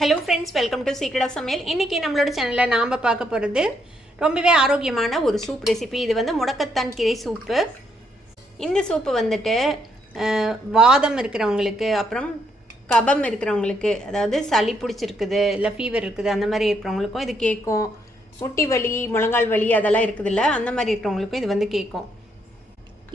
Hello friends, welcome to secret of சமையல். இன்றைக்கி நம்மளோட சேனலில் நாம் பார்க்க போகிறது ரொம்பவே ஆரோக்கியமான ஒரு சூப் ரெசிபி. இது வந்து முடக்கத்தான் கீரை சூப்பு. இந்த சூப்பு வந்துட்டு வாதம் இருக்கிறவங்களுக்கு, அப்புறம் கபம் இருக்கிறவங்களுக்கு, அதாவது சளி பிடிச்சிருக்குது இல்லை ஃபீவர் இருக்குது அந்த மாதிரி இருக்கிறவங்களுக்கும் இது கேட்கும். முட்டி வலி, முழங்கால் வலி அதெல்லாம் இருக்குதுல்ல, அந்த மாதிரி இருக்கிறவங்களுக்கும் இது வந்து கேட்கும்.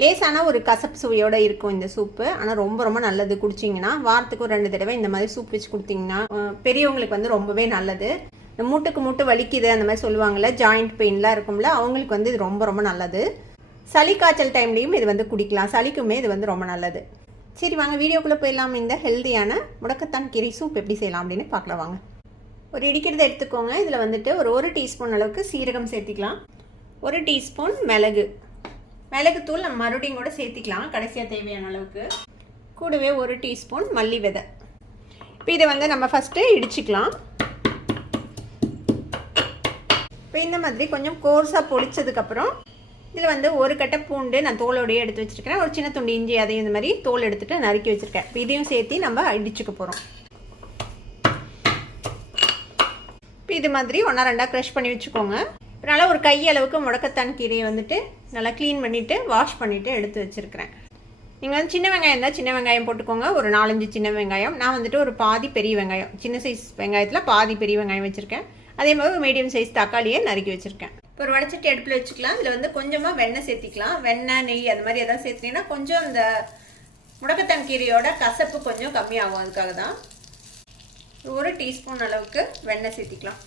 லேசான ஒரு கசப்பு சுவையோடு இருக்கும் இந்த சூப்பு. ஆனால் ரொம்ப ரொம்ப நல்லது. குடிச்சிங்கன்னா வாரத்துக்கு ஒரு 2 தடவை இந்த மாதிரி சூப் வச்சு கொடுத்தீங்கன்னா பெரியவங்களுக்கு வந்து ரொம்பவே நல்லது. இந்த மூட்டுக்கு மூட்டு வலிக்குது அந்த மாதிரி சொல்லுவாங்கள்ல, ஜாயிண்ட் பெயின்லாம் இருக்கும்ல, அவங்களுக்கு வந்து இது ரொம்ப ரொம்ப நல்லது. சளி காய்ச்சல் டைம்லேயும் இது வந்து குடிக்கலாம். சளிக்குமே இது வந்து ரொம்ப நல்லது. சரி வாங்க வீடியோக்குள்ளே போயிடலாம். இந்த ஹெல்த்தியான முடக்கத்தான் கீரை சூப் எப்படி செய்யலாம் அப்படின்னு பார்க்கலாம் வாங்க. ஒரு இடிக்கிறத எடுத்துக்கோங்க. இதில் வந்துட்டு ஒரு டீஸ்பூன் அளவுக்கு சீரகம் சேர்த்திக்கலாம். 1 டீஸ்பூன் மிளகுத்தூள் நம்ம மறுபடியும் கூட சேர்த்திக்கலாம் கடைசியாக தேவையான அளவுக்கு. கூடவே 1 டீஸ்பூன் மல்லி விதை. இப்போ இதை வந்து நம்ம ஃபஸ்ட்டு இடிச்சிக்கலாம். இப்போ இந்த மாதிரி கொஞ்சம் கோர்ஸாக பொடிச்சதுக்கப்புறம் இதில் வந்து 1 கட்டை பூண்டு நான் தோலோடையே எடுத்து வச்சுருக்கேன். ஒரு சின்ன துண்டு இஞ்சி அதையும் இந்த மாதிரி தோல் எடுத்துகிட்டு நறுக்கி வச்சுருக்கேன். இப்போ இதையும் சேர்த்து நம்ம இடிச்சுக்க போகிறோம். இப்போ இது மாதிரி 1-2 க்ரஷ் பண்ணி வச்சுக்கோங்க. நல்லா ஒரு கையளவுக்கு முடக்கத்தான் கீரையை வந்துட்டு நல்லா க்ளீன் பண்ணிவிட்டு வாஷ் பண்ணிவிட்டு எடுத்து வச்சுருக்கிறேன். நீங்கள் வந்து சின்ன வெங்காயம் இருந்தால் சின்ன வெங்காயம் போட்டுக்கோங்க. ஒரு 4-5 சின்ன வெங்காயம். நான் வந்துட்டு ஒரு பாதி பெரிய வெங்காயம், சின்ன சைஸ் வெங்காயத்தில் பாதி பெரிய வெங்காயம் வச்சுருக்கேன். அதே மாதிரி மீடியம் சைஸ் தக்காளியை நறுக்கி வச்சுருக்கேன். இப்போ ஒரு வடச்சட்டி அடுப்பில் வச்சுக்கலாம். இதில் வந்து கொஞ்சமாக வெண்ணெய் சேர்த்திக்கலாம். வெண்ணெய், நெய் அது மாதிரி எதாவது சேர்த்திங்கன்னா கொஞ்சம் இந்த முடக்கத்தான் கீரையோட கசப்பு கொஞ்சம் கம்மியாகும். அதுக்காக தான் 1 டீஸ்பூன் அளவுக்கு வெண்ணெய் சேர்த்திக்கலாம்.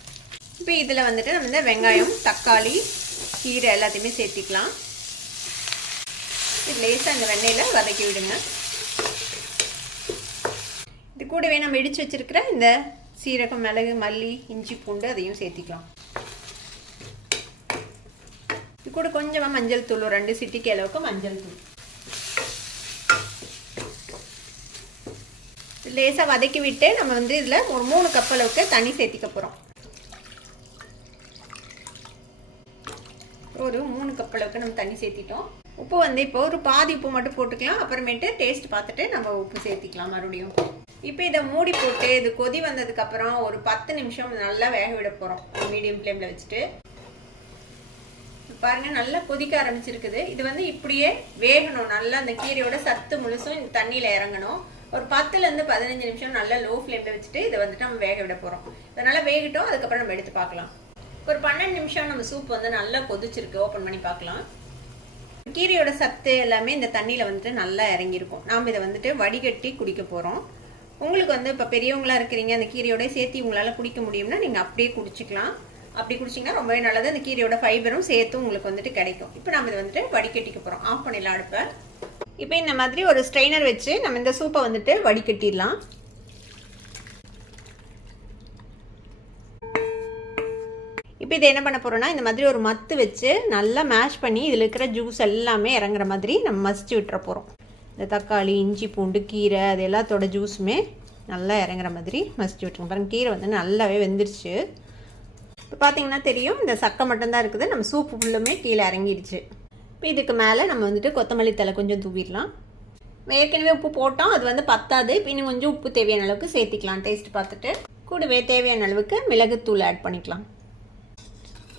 இப்போ இதில் வந்துட்டு நம்ம இந்த வெங்காயம், தக்காளி, கீரை எல்லாத்தையுமே சேர்த்திக்கலாம். இது லேசாக இந்த வெண்ணெயில் வதக்கி விடுங்க. இது கூடவே நம்ம இடித்து வச்சுருக்கிற இந்த சீரகம், மிளகு, மல்லி, இஞ்சி, பூண்டு அதையும் சேர்த்திக்கலாம். இது கூட கொஞ்சமாக மஞ்சள் தூள், 2 சிட்டிக்கு அளவுக்கு மஞ்சள் தூள். லேசாக வதக்கி விட்டு நம்ம வந்து இதில் ஒரு 3 கப் அளவுக்கு தண்ணி சேர்த்திக்க போகிறோம். ஒரு 3 கப் அளவுக்கு நம்ம தண்ணி சேர்த்திட்டோம். உப்பு வந்து இப்போ ஒரு பாதி உப்பு மட்டும் போட்டுக்கலாம். அப்புறமேட்டு டேஸ்ட் பார்த்துட்டு நம்ம உப்பு சேர்த்திக்கலாம் மறுபடியும். இப்போ இதை மூடி போட்டு இது கொதி வந்ததுக்கப்புறம் ஒரு 10 நிமிஷம் நல்லா வேக விட போகிறோம். மீடியம் ஃப்ளேமில் வச்சுட்டு பாருங்கள், நல்லா கொதிக்க ஆரம்பிச்சிருக்குது. இது வந்து இப்படியே வேகணும். நல்லா அந்த கீரையோட சத்து முழுசும் இந்த தண்ணியில் இறங்கணும். ஒரு 10லேருந்து 15 நிமிஷம் நல்லா லோ ஃப்ளேமில் வச்சுட்டு இதை வந்துட்டு நம்ம வேக விட போகிறோம். இதனால் வேகட்டும். அதுக்கப்புறம் நம்ம எடுத்து பார்க்கலாம். ஒரு 12 நிமிஷம் நம்ம சூப் வந்து நல்லா கொதிச்சிருக்கு. ஓப்பன் பண்ணி பார்க்கலாம். கீரையோட சத்து எல்லாமே இந்த தண்ணியில் வந்துட்டு நல்லா இறங்கியிருக்கும். நாம் இதை வந்துட்டு வடிகட்டி குடிக்க போகிறோம். உங்களுக்கு வந்து இப்போ பெரியவங்களாக இருக்கிறீங்க, அந்த கீரையோட சேர்த்து உங்களால் குடிக்க முடியும்னா நீங்கள் அப்படியே குடிச்சிக்கலாம். அப்படி குடிச்சிங்கன்னா ரொம்பவே நல்லது. அந்த கீரையோட ஃபைபரும் சேர்த்து உங்களுக்கு வந்துட்டு கிடைக்கும். இப்போ நம்ம இதை வந்துட்டு வடிகட்டிக்க போகிறோம். ஆஃப் பண்ணிடலாம் அடுப்பை. இப்போ இந்த மாதிரி ஒரு ஸ்ட்ரெயினர் வச்சு நம்ம இந்த சூப்பை வந்துட்டு வடிகட்டிடலாம். இப்போ இதை என்ன பண்ண போகிறோன்னா, இந்த மாதிரி ஒரு மத்து வச்சு நல்லா மேஷ் பண்ணி இதில் இருக்கிற ஜூஸ் எல்லாமே இறங்குற மாதிரி நம்ம மசிச்சு விட்டுற போகிறோம். இந்த தக்காளி, இஞ்சி, பூண்டு, கீரை அது எல்லாத்தோட ஜூஸுமே நல்லா இறங்குற மாதிரி மசிச்சு விட்டுருங்க. பாருங்கள், கீரை வந்து நல்லாவே வெந்துருச்சு. இப்போ பார்த்தீங்கன்னா தெரியும், இந்த சக்கை மட்டும்தான் இருக்குது. நம்ம சூப்பு ஃபுல்லுமே கீழே இறங்கிடுச்சு. இப்போ இதுக்கு மேலே நம்ம வந்துட்டு கொத்தமல்லி தழை கொஞ்சம் தூவிடலாம். ஏற்கனவே உப்பு போட்டோம், அது வந்து பத்தாது. இப்போ இன்னும் கொஞ்சம் உப்பு தேவையான அளவுக்கு சேர்த்திக்கலாம் டேஸ்ட் பார்த்துட்டு. கூடவே தேவையான அளவுக்கு மிளகுத்தூள் ஆட் பண்ணிக்கலாம்.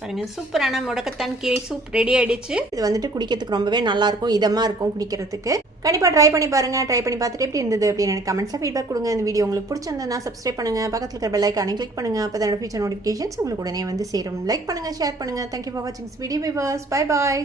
பாருங்கள், சூப்பரான முடக்கத்தான் கீரை சூப் ரெடி ஆகிடுச்சு. இது வந்துட்டு குடிக்கிறதுக்கு ரொம்பவே நல்லாயிருக்கும், இதமாக இருக்கும் குடிக்கிறதுக்கு. கண்டிப்பாக ட்ரை பண்ணி பாருங்கள். ட்ரை பண்ணி பார்த்துட்டு எப்படி இருந்தது அப்படின்னு எனக்கு கமெண்ட்ஸாக ஃபீட்பேக் கொடுங்க. இந்த வீடியோ உங்களுக்கு பிடிச்சிருந்ததுன்னா சப்ஸ்கிரைப் பண்ணுங்கள். பக்கத்தில் இருக்கிற பெல் ஐக்கானை கிளிக் பண்ணுங்கள். அப்போ தான் ஃபியூச்சர் நோட்டிஃபிகேஷன்ஸ் உங்களுக்கு உடனே வந்து சேரும். லைக் பண்ணுங்கள், ஷேர் பண்ணுங்கள். தேங்க்யூ ஃபார் வாட்சிங் திஸ் வீடியோ. Bye bye.